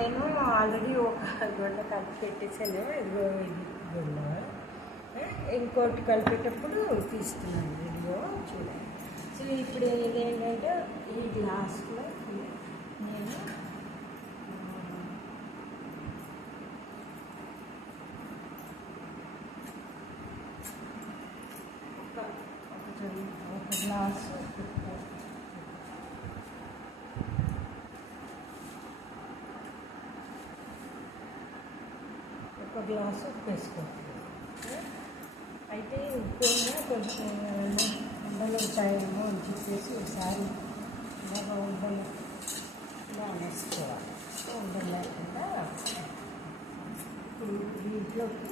నేను ఆల్రెడీ ఒక గొడ్డ కలిపి పెట్టేసాను. ఇదిగో ఇది గొడ్డ. ఇంకోటి కలిపేటప్పుడు తీస్తున్నాను వీడియో చూడండి. సో ఇప్పుడు ఇదేంటంటే ఈ గ్లాస్లో నేను ఒక గ్లాసు ఉప్పు వేసుకోవాలి. అయితే ఉప్పు కొంచెం ఉండలు ఉంటాయేమో అని చెప్పేసి ఒకసారి బాగా ఉండలు వేసుకోవాలి. ఉండలు లేకుండా ఇప్పుడు దీంట్లోకి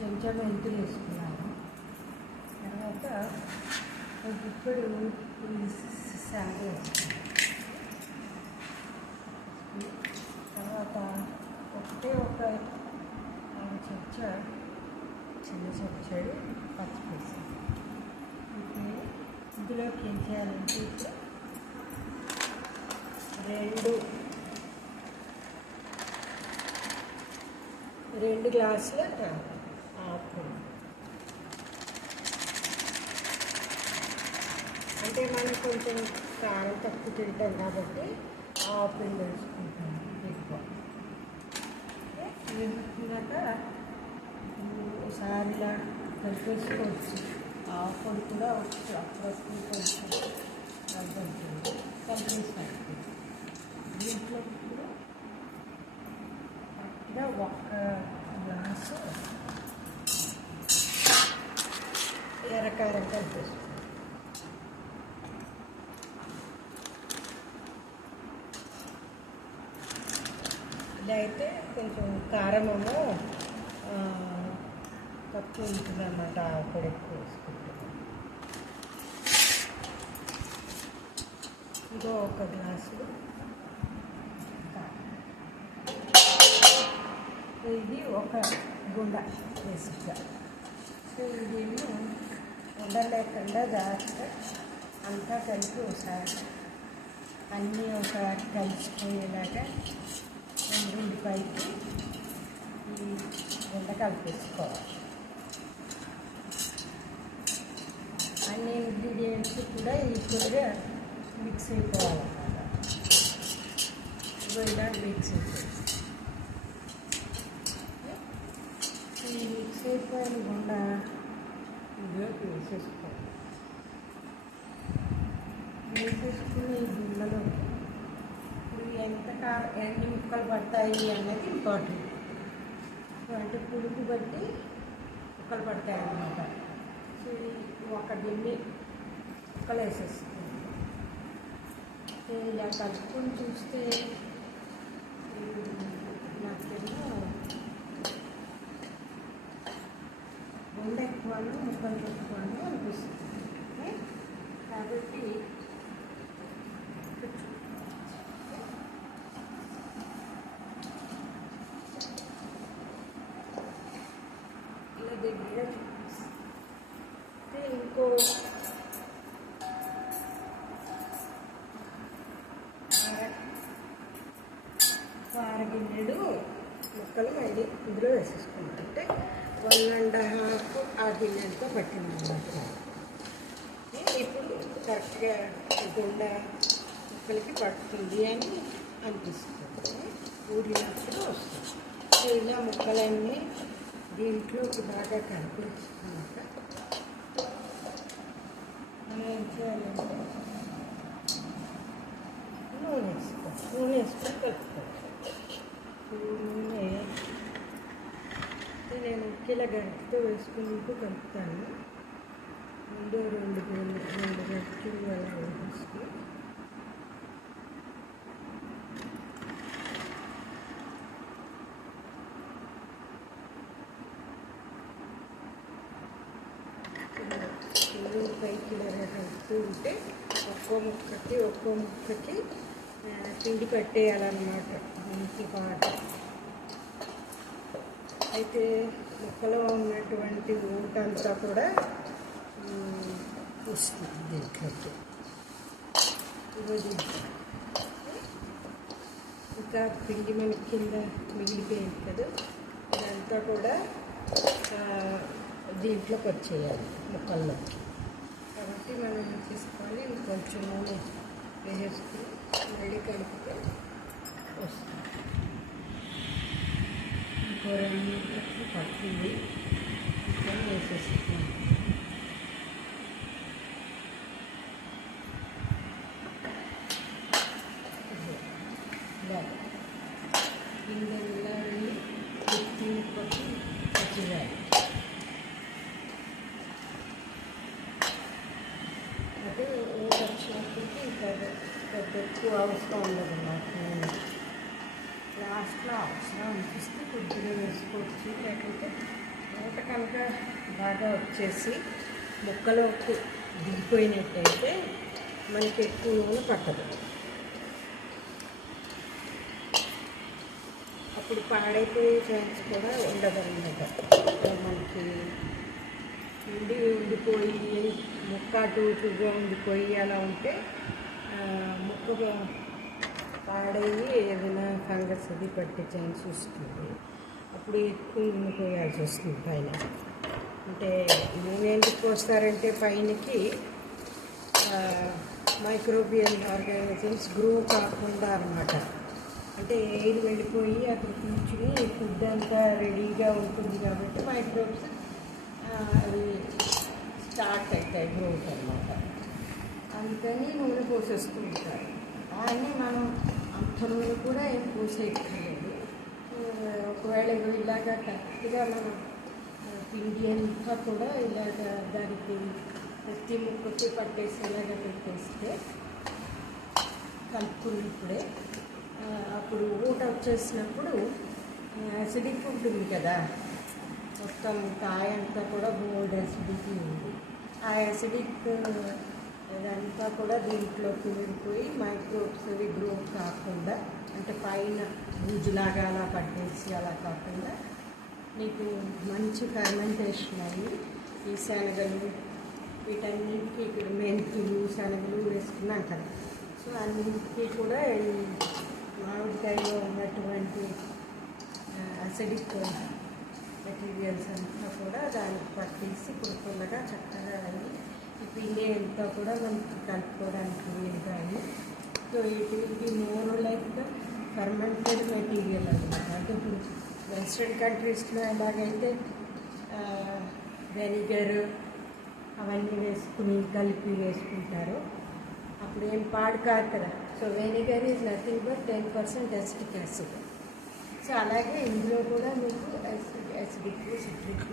చెంచా మెంతులు వేసుకున్నాను. తర్వాత ఇప్పుడు శాంతి వేసుకున్నాను. తర్వాత ఒక చెంచా చిన్న చెంచాడు పసుపు వేసాను. ఇప్పుడు ఇందులోకి ఏం చేయాలంటే ఇప్పుడు రెండు గ్లాసుల ఆకు. అంటే మనం కొంచెం కారం తక్కువ తింటాం కాబట్టి ఆకు వేసుకుంటాం ఎక్కువ. వేసుకున్నాక ఒకసారి ఇలా కలిపేసుకోవచ్చు. ఆకు పొడి కూడా అప్పుడప్పుడు కొంచెం కలిపేస్తుంది. కలిపేసినట్టు దీంట్లో కూడా కరెక్ట్గా ఒక్క గ్లాసు ఎర్రకారం కలిపేస్తుంది. ఇదైతే కొంచెం కారమేమో తక్కువ ఉంటుంది అన్నమాట. అక్కడ ఎక్కువ వేసుకుంటుంది. ఇదో ఒక గ్లాసు. ఇది ఒక గుండ వేసుగా. సో ఇదేమో ఉండలేకుండా జాగ్రత్తగా అంతా కలిపి ఒకసారి అన్నీ ఒకసారి కలిసిపోయేలాగా రెండు పైకి ఈ గుండ కలిపేసుకోవాలి. అన్ని ఇంగ్రీడియంట్స్ కూడా ఈక్వల్గా మిక్స్ అయిపోవాలన్నమాట. ఇలా మిక్స్ అయిపోయింది. ఈ మిక్స్ అయిపోయిన గుండ ఇందులోకి వేసేసుకోవాలి. వేసేసుకుని ఈ గుండలోకి ఎన్ని ముక్కలు పడతాయి అన్నది ఇంపార్టెంట్. అంటే పులుపు బట్టి ముక్కలు పడతాయి అన్నమాట. సో ఒక గిన్నె ముక్కలు వేసేస్తుంది. ఇలా కలుపుకొని చూస్తే నాకేమో గుండ ఎక్కువను ముక్కలు ఎక్కువను అనిపిస్తుంది. కాబట్టి దగ్గర ఇంకో అరగిన్నెడు ముక్కలు మళ్ళీ ఇందులో వేసేసుకుంటుంటే 1.5 ఆ గిన్నెలతో పట్టిందన్నమాట. ఇప్పుడు కరెక్ట్గా గుండ ముక్కలకి పడుతుంది అని అనిపిస్తుంది. ఊరినప్పుడు వస్తుంది. ఇలా ముక్కలన్నీ దీంట్లోకి బాగా కలిపేసుకున్నాక మనం ఏం చేయాలంటే నూనె వేసుకొని కలుపుకోవాలి. నూనె నేను కిలో గంటతో వేసుకుంటూ కలుపుతాను. ముందు రెండు గంటలు అలా వేసుకుని పైకి కలుపుతూ ఉంటే ఒక్కో ముక్కకి పిండి పట్టేయాలన్నమాట. మంచి పాట అయితే ముక్కలో ఉన్నటువంటి ఊటంతా కూడా వస్తుంది దీంట్లోకి. ఈరోజు ఇంకా పిండి మనకి కింద మిగిలిపోయింది కదా, ఇదంతా కూడా దీంట్లోకి వచ్చేయాలి ముక్కల్లో. కాబట్టి మనం ఏం చేసుకోవాలి, ఇంకొంచెం నూనె వేసేసుకుని మళ్ళీ కలిపితే వస్తుంది. ఇంకో 2 నిమిషాలు పడుతుంది, ఇంకా వేసేసుకున్నాం. గింజలు పచ్చి పచ్చివేయాలి. అదే వచ్చినప్పటికీ ఇంకా పెద్ద ఎక్కువ అవసరం ఉండదు నాకు. లాస్ట్లో అవసరం అనిపిస్తే కొద్దిగా వేసుకోవచ్చు, లేకపోతే మూట కనుక బాగా వచ్చేసి ముక్కలోకి దిగిపోయినట్టయితే మనకి ఎక్కువ నూనె పట్టదు. అప్పుడు పాడైపోయే ఛాన్స్ కూడా ఉండదన్నమాట. మనకి పిండి ఉండిపోయి ముక్క టూటుగా ఉండిపోయి అలా ఉంటే ముక్క పాడయ్యి ఏదైనా ఫంగస్ అది పట్టే ఛాన్స్ వస్తుంది. అప్పుడు ఎక్కువ నూనె పోయాల్సి వస్తుంది పైన. అంటే నూనె ఎందుకు పోస్తారంటే పైనకి మైక్రోబియల్ ఆర్గానిజమ్స్ గ్రో కాకుండా అన్నమాట. అంటే ఎయిర్ వెళ్ళిపోయి అక్కడ కూర్చుని ఫుడ్ అంతా రెడీగా ఉంటుంది కాబట్టి మైక్రోబ్స్ అవి స్టార్ట్ అవుతాయి గ్రోత్ అన్నమాట. అందుకని నూనె పోసేస్తూ ఉంటారు. కానీ మనం అంత నూనె కూడా ఏం పోసేయక్కర్లేదు. ఒకవేళ ఇలాగా కరెక్ట్గా మనం పిండి అంతా కూడా ఇలాగ దానికి ప్రతి ముక్కకి పట్టేసేలాగా పెట్టేస్తే కలుపుకున్నప్పుడే అప్పుడు ఊట వచ్చేసినప్పుడు అసిడిక్ ఉంటుంది కదా, మొత్తం కాయ అంతా కూడా బోల్డ్ అసిడిటీ ఉంది. ఆ అసిడిక్ అదంతా కూడా దీంట్లోకి వెళ్ళిపోయి మైక్రోబ్స్ అవి గ్రో కాకుండా, అంటే పైన బూజులాగా అలా పట్టేసి అలా కాకుండా నీకు మంచి ఫర్మెంటేషన్ అయ్యి ఈ శనగలు వీటన్నింటికి ఇక్కడ మెంతులు శనగలు వేసుకున్నాం కదా, సో అన్నింటికి కూడా ఈ మామిడికాయలో ఉన్నటువంటి అసిడిక్ మెటీరియల్స్ అంతా కూడా దానికి పట్టేసి పురుపుల్లగా చక్కగా అయ్యి ఈ పిండి అంతా కూడా మనకి కలుపుకోవడానికి వీలుగా అయ్యి, సో ఇది మోర్ లైక్ ఫర్మెంటెడ్ మెటీరియల్ అనమాట. అంటే ఇప్పుడు వెస్ట్రన్ కంట్రీస్లో ఎలాగైతే వెనిగర్ అవన్నీ వేసుకుని కలిపి వేసుకుంటారో అప్పుడు ఏం పాడు కాదు కదా. So vinegar is nothing but 10% acetic acid. So అలాగే ఇందులో కూడా మీకు యాసిడిక్ సిట్రిక్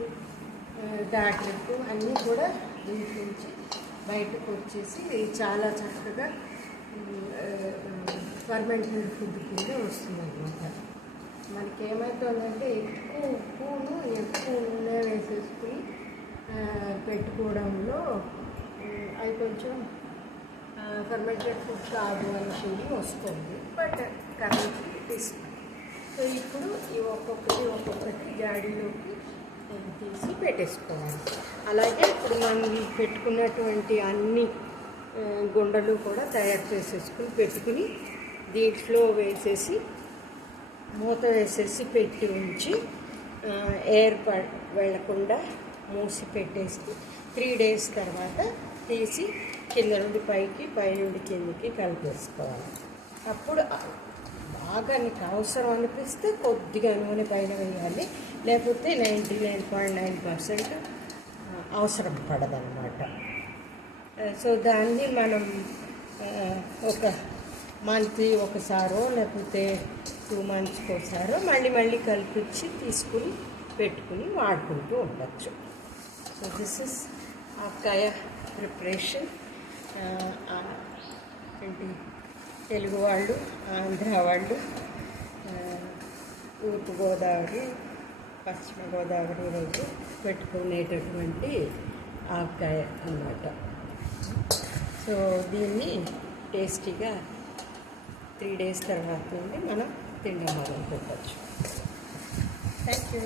డార్ట్రిక్ అన్నీ కూడా దీంట్ నుంచి బయటకు వచ్చేసి చాలా చక్కగా ఫర్మెంటెడ్ ఫుడ్ కింద వస్తుంది అన్నమాట. మనకి ఏమవుతుందంటే ఎక్కువ నూనె వేసేసుకుని పెట్టుకోవడంలో అది కొంచెం ఫర్మెంటెడ్ ఫుడ్ కాదు అనే ఫీలింగ్ వస్తుంది. But currently it is. So ఇప్పుడు ఈ ఒక్కొక్కటి జాడీలోకి తీసి పెట్టేసుకోవాలి. అలాగే ఇప్పుడు మనం పెట్టుకున్నటువంటి అన్ని గుండలు కూడా తయారు చేసేసుకుని పెట్టుకుని దీంట్లో వేసేసి మూత వేసేసి పెట్టి ఉంచి ఎయిర్ వెళ్ళకుండా మూసి పెట్టేసి 3 days తర్వాత తీసి కింద నుండి పైకి పై నుండి కిందికి కలిపేసుకోవాలి. అప్పుడు బాగా నీకు అవసరం అనిపిస్తే కొద్దిగా నూనె పైన వేయాలి, లేకపోతే 99.9% అవసరం పడదన్నమాట. సో దాన్ని మనం ఒక మంత్లీ ఒకసారో లేకపోతే 2 monthsకి ఒకసారో మళ్ళీ కలిపించి తీసుకుని పెట్టుకుని వాడుకుంటూ ఉండొచ్చు. So this is avakaya preparation. ఏంటి తెలుగు వాళ్ళు, ఆంధ్ర వాళ్ళు, తూర్పు గోదావరి, పశ్చిమ గోదావరి రోజు పెట్టుకునేటటువంటి ఆవకాయ అన్నమాట. సో దీన్ని టేస్టీగా 3 days తర్వాత నుండి మనం తినడం మొదలు పెట్టచ్చు. Thank you.